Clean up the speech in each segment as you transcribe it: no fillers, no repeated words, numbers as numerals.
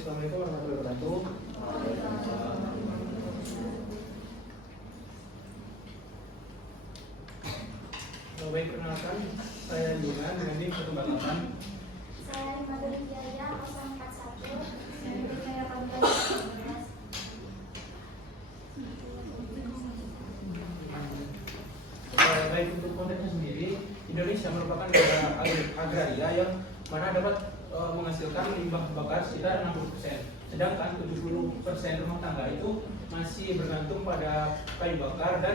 Assalamualaikum warahmatullahi wabarakatuh. Baik, perkenalkan, saya Yunan dengan NIM 148. Saya Madura Jaya 041 dari Jaya 18. Baik, untuk konteksnya sendiri, Indonesia merupakan negara agraria yang mana dapat menghasilkan limbah bakar sekitar 60%. Sedangkan 70% rumah tangga itu masih bergantung pada kayu bakar dan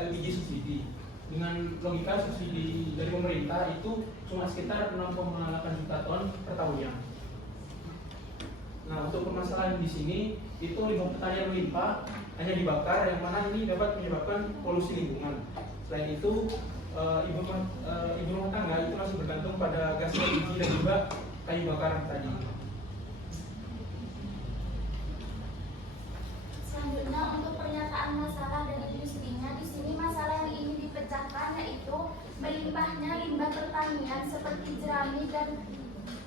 LPG subsidi. Dengan logika subsidi dari pemerintah itu cuma sekitar 6,8 juta ton per tahunnya. Nah, untuk permasalahan di sini itu limbah pertanian melimpah hanya dibakar, yang mana ini dapat menyebabkan polusi lingkungan. Selain itu, ibu rumah tangga itu masih bergantung pada gas LPG dan juga kayu bakar tadi. Selanjutnya untuk pernyataan masalah dari industrinya, di sini masalah yang ingin dipecahkan yaitu melimpahnya limbah pertanian seperti jerami dan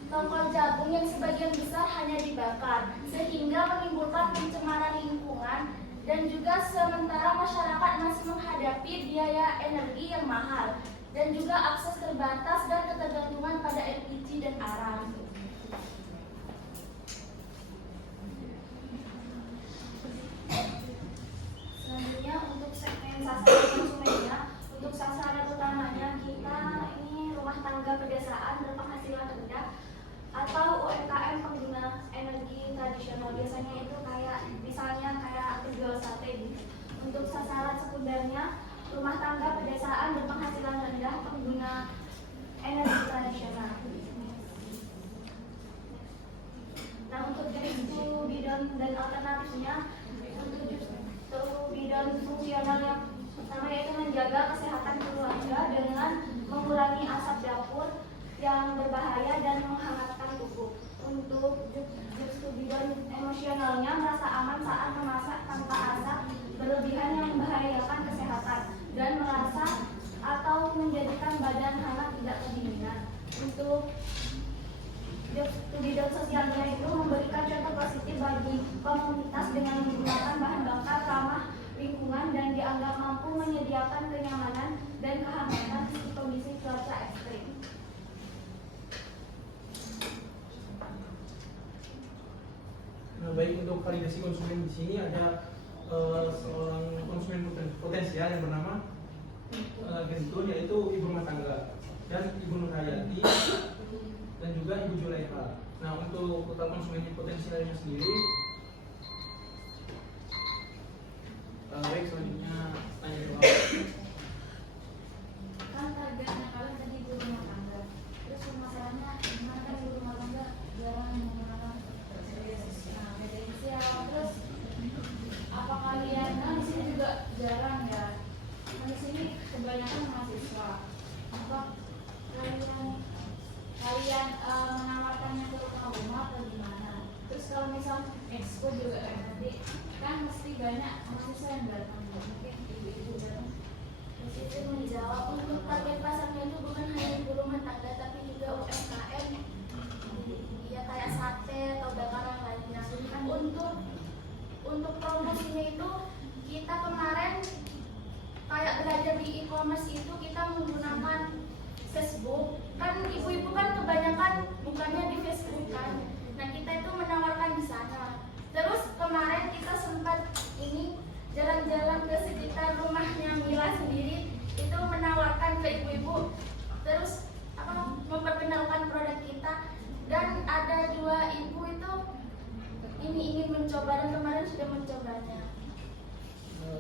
tongkol jagung yang sebagian besar hanya dibakar, sehingga menimbulkan pencemaran lingkungan dan juga sementara masyarakat masih menghadapi biaya energi yang mahal dan juga akses terbatas dan ketergantungan pada LPG dan arang. Selanjutnya untuk segmen sasaran konsumennya, untuk sasaran utamanya kita ini rumah tangga pedesaan berpenghasilan rendah atau UMKM pengguna energi tradisional, biasanya itu kayak misalnya kayak penjual sate gitu. Untuk sasaran sekundernya rumah tangga pedesaan berpenghasilan rendah pengguna energi tradisional. Nah, untuk jenis bidon dan alternatifnya, untuk bidon fungsional yang pertama yaitu menjaga kesehatan keluarga dengan mengurangi asap dapur yang berbahaya dan menghangatkan tubuh. Untuk bidon emosionalnya merasa aman saat memasak tanpa asap berlebihan yang membahayakan kesehatan dan merasa atau menjadikan badan hangat tidak kedinginan. Untuk bidon sosialnya itu memberikan contoh positif bagi komunitas dengan menggunakan bahan bakar ramah lingkungan dan dianggap mampu menyediakan kenyamanan dan kehangatan di kondisi cuaca ekstrim. Nah, baik, untuk validasi konsumen di sini ada seorang konsumen potensial yang bernama Gentun, yaitu ibu rumah tangga, dan Ibu Nurhayati dan juga Ibu Juleha. Nah, untuk total konsumen potensialnya sendiri, baik, selanjutnya tanya jawab. Kan targetnya kalian tadi ibu rumah tangga, terus masalahnya gimana kan ibu rumah tangga jarang menggunakan media sosial, terus apa kalian kan di sini juga jarang ya, kan di sini kebanyakan mahasiswa, apa kalian menawarkannya ke rumah atau gimana? Terus kalau misal expo juga tadi kan mesti banyak mahasiswa yang datang, mungkin ibu-ibu datang. Terus itu menjawab untuk target pasarnya itu bukan hanya ibu rumah tangga tapi juga UMKM, ya kayak sate atau bakaran lainnya. Untuk promosinya itu kita kemarin kayak belajar di e-commerce itu kita menggunakan Facebook, kan ibu-ibu kan kebanyakan bukannya di Facebook kan. Nah, kita itu menawarkan di sana. Terus kemarin kita sempat ini jalan-jalan ke sekitar rumahnya Mila sendiri, itu menawarkan ke ibu-ibu, terus memperkenalkan produk kita, dan ada 2 ibu itu ini ingin mencoba dan kemarin sudah mencobanya.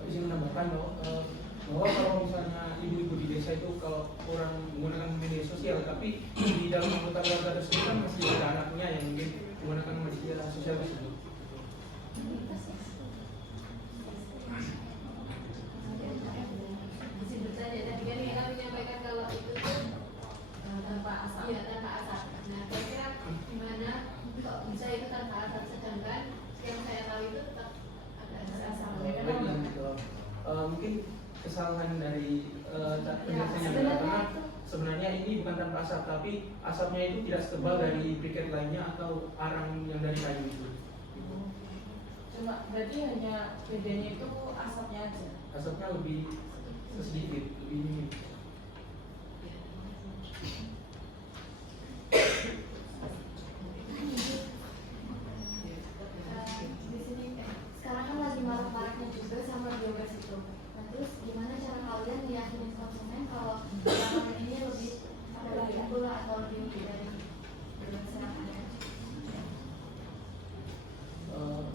Izin menambahkan bahwa kalau misalnya ibu-ibu di desa itu kalau kurang menggunakan media sosial, tapi di dalam anggota keluarga tersebut kan masih ada anaknya yang mungkin menggunakan media sosial tersebut. Disebut saja tadi kan kami menyampaikan kalau itu tuh tanpa asap. Iya, tanpa asap. Nah, kira-kira gimana kok bisa itu tanpa asap, sedangkan yang saya tahu itu tetap ada asap. Mungkin kesalahan dari penjelasannya, karena sebenarnya ini bukan tanpa asap, tapi asapnya itu tidak setebal dari briket lainnya atau arang yang dari kayu itu. Cuma berarti hanya bedanya itu asapnya aja. Asapnya lebih sedikit, lebih minim. Di sini sekarang kan lagi marak-maraknya juga sama biogas itu. Nah terus gimana cara kalian meyakinin konsumen kalau tanaman ini lebih lagi pula atau lebih dari berdasarkan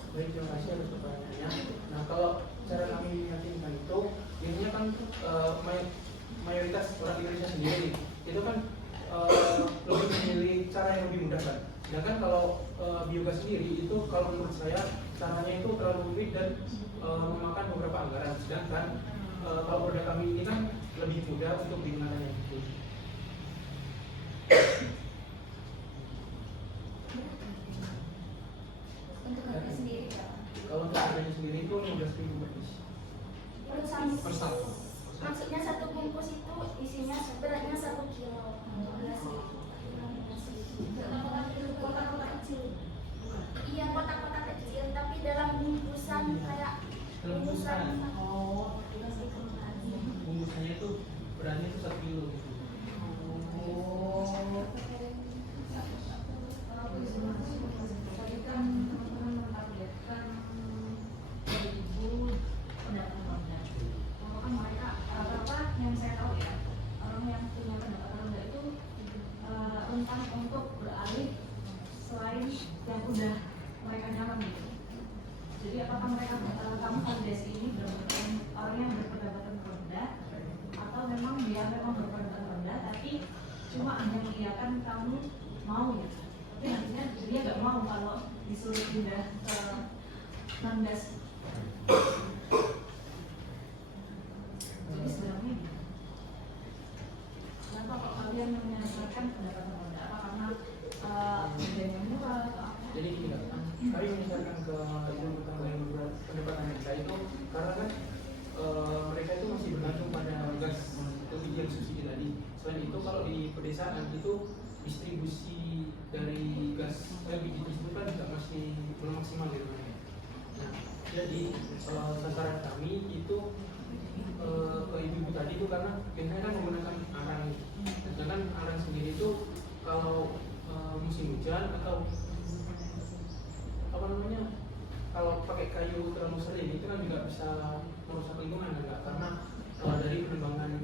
Baik, terima kasih atas pertanyaannya. Nah, kalau cara kami meyakinkan itu, biasanya kan mayoritas orang Indonesia sendiri itu kan lebih memilih cara yang lebih mudah kan. Sedangkan kalau biogas sendiri itu kalau menurut saya caranya itu terlalu rumit dan memakan beberapa anggaran. Sedangkan kalau produk kami ini kan lebih mudah untuk digunakannya gitu. untuk harga sendiri Pak? Kalau untuk harganya sendiri itu 15.000 per piece. Per sak. Maksudnya satu bungkus itu isinya beratnya 1 kilo. Kotak-kotak kecil. Iya kotak-kotak kecil, tapi dalam bungkusan kayak bungkusan. Oh, Bungkusannya itu beratnya itu 1 kilo gitu. tadi kan teman-teman menargetkan 2.000 pendapatan rendah. Kalau kan mereka apa yang saya tahu ya, orang yang punya pendapatan rendah itu rentan untuk beralih selain yang udah mereka nyaman gitu. Jadi apakah mereka kamu validasi ini benar-benar orang yang berpendapatan rendah atau memang dia memang berpendapatan rendah tapi cuma hanya mengiyakan kamu mau ya, tapi nantinya dia nggak mau kalau disuruh pindah ke non-gas. Jadi sebenarnya kenapa kok kalian menyasarkan pendapatan rendah? Apa karena harganya murah atau apa? Jadi gini kan, kami menyasarkan ke ibu tangga yang pendapatan mereka itu karena kan mereka itu masih bergantung pada gas LPG yang subsidi tadi. Selain itu kalau di pedesaan itu distribusi dari gas LPG tersebut kan juga masih belum maksimal gitu. Nah, jadi sasaran kami itu ke ibu-ibu tadi itu karena biasanya kan menggunakan arang. Sedangkan arang sendiri itu kalau musim hujan atau apa namanya, kalau pakai kayu terlalu sering itu kan juga bisa merusak lingkungan kan Kak? Karena dari penebangan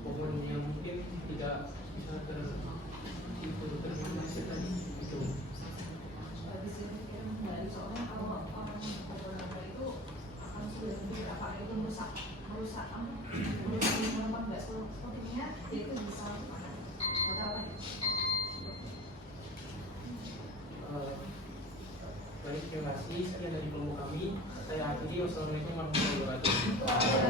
pohon yang mungkin tidak bisa terminasi tadi itu. Di sini kita kembali soalnya kalau orang yang beberapa itu akan sudah beberapa itu merusak lingkungan nggak sepertinya itu bisa atau apa? Baik, terima kasih. Sekian dari kelompok kami. Saya akhiri. Wassalamualaikum warahmatullahi wabarakatuh.